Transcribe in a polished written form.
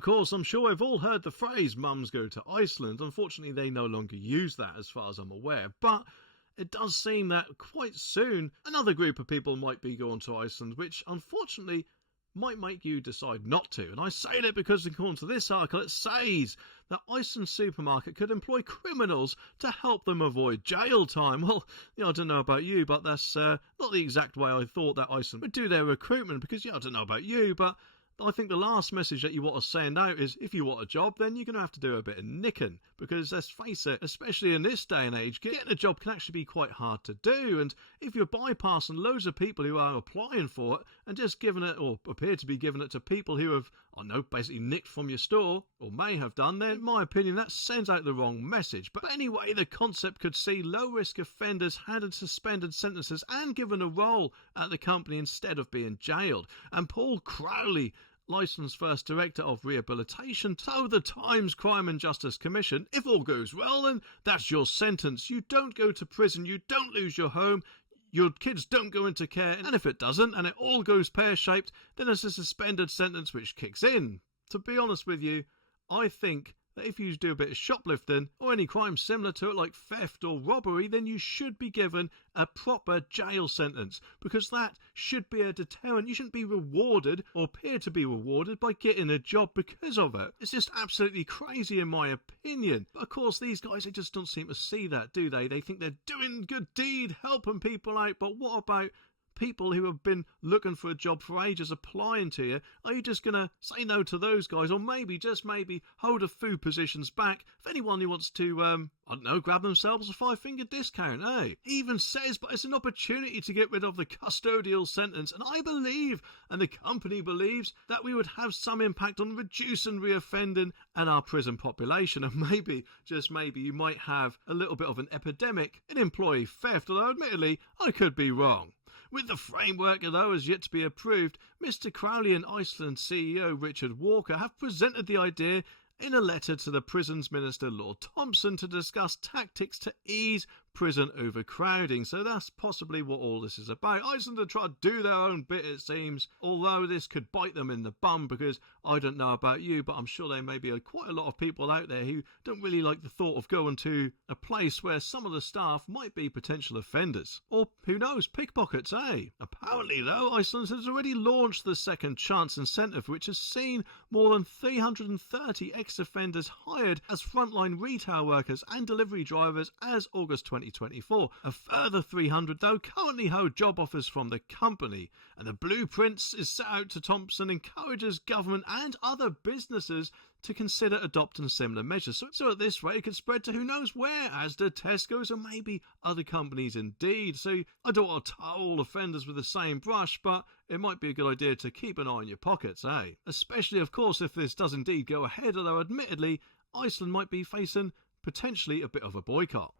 of course, I'm sure we've all heard the phrase "mums go to Iceland." Unfortunately, they no longer use that as far as I'm aware, but it does seem that quite soon another group of people might be going to Iceland, which unfortunately might make you decide not to. And I say that because according to this article, it says that Iceland's supermarket could employ criminals to help them avoid jail time. Well, I don't know about you, but that's not the exact way I thought that Iceland would do their recruitment, because I don't know about you, but I think the last message that you want to send out is, if you want a job, then you're going to have to do a bit of nicking. Because let's face it, especially in this day and age, getting a job can actually be quite hard to do. And if you're bypassing loads of people who are applying for it and just giving it, or appear to be giving it, to people who have, basically nicked from your store, or may have done, then in my opinion that sends out the wrong message. But anyway, the concept could see low-risk offenders handed suspended sentences and given a role at the company instead of being jailed. And Paul Crowley, Iceland's first director of rehabilitation, told the Times Crime and Justice Commission, "If all goes well, then that's your sentence. You don't go to prison, you don't lose your home, your kids don't go into care, and if it doesn't, and it all goes pear-shaped, then it's a suspended sentence which kicks in." To be honest with you, I think that if you do a bit of shoplifting or any crime similar to it like theft or robbery, then you should be given a proper jail sentence, because that should be a deterrent. You shouldn't be rewarded or appear to be rewarded by getting a job because of it. It's just absolutely crazy in my opinion. But of course these guys, they just don't seem to see that, do they? They think they're doing good deed, helping people out, but what about people who have been looking for a job for ages, applying to you? Are you just going to say no to those guys, or maybe, just maybe, hold a few positions back for anyone who wants to, grab themselves a 5-finger discount, eh? He even says, but it's an opportunity to get rid of the custodial sentence, and I believe, and the company believes, that we would have some impact on reducing reoffending and our prison population, and maybe, just maybe, you might have a little bit of an epidemic in employee theft, although admittedly, I could be wrong. With the framework, though, as yet to be approved, Mr. Crowley and Iceland CEO Richard Walker have presented the idea in a letter to the Prisons Minister Lord Thompson to discuss tactics to ease prison overcrowding. So that's possibly what all this is about. Iceland are trying to do their own bit, it seems, although this could bite them in the bum, because I don't know about you, but I'm sure there may be quite a lot of people out there who don't really like the thought of going to a place where some of the staff might be potential offenders. Or, who knows, pickpockets, eh? Apparently, though, Iceland has already launched the Second Chance Incentive, which has seen more than 330 ex-offenders hired as frontline retail workers and delivery drivers as August 2024. A further 300, though, currently hold job offers from the company, and the blueprints is set out to Thompson encourages government and other businesses to consider adopting similar measures. So at this rate, it could spread to who knows where, Asda, Tesco's, and maybe other companies indeed. So I don't want to tar all offenders with the same brush, but it might be a good idea to keep an eye on your pockets, eh? Especially, of course, if this does indeed go ahead, although admittedly, Iceland might be facing potentially a bit of a boycott.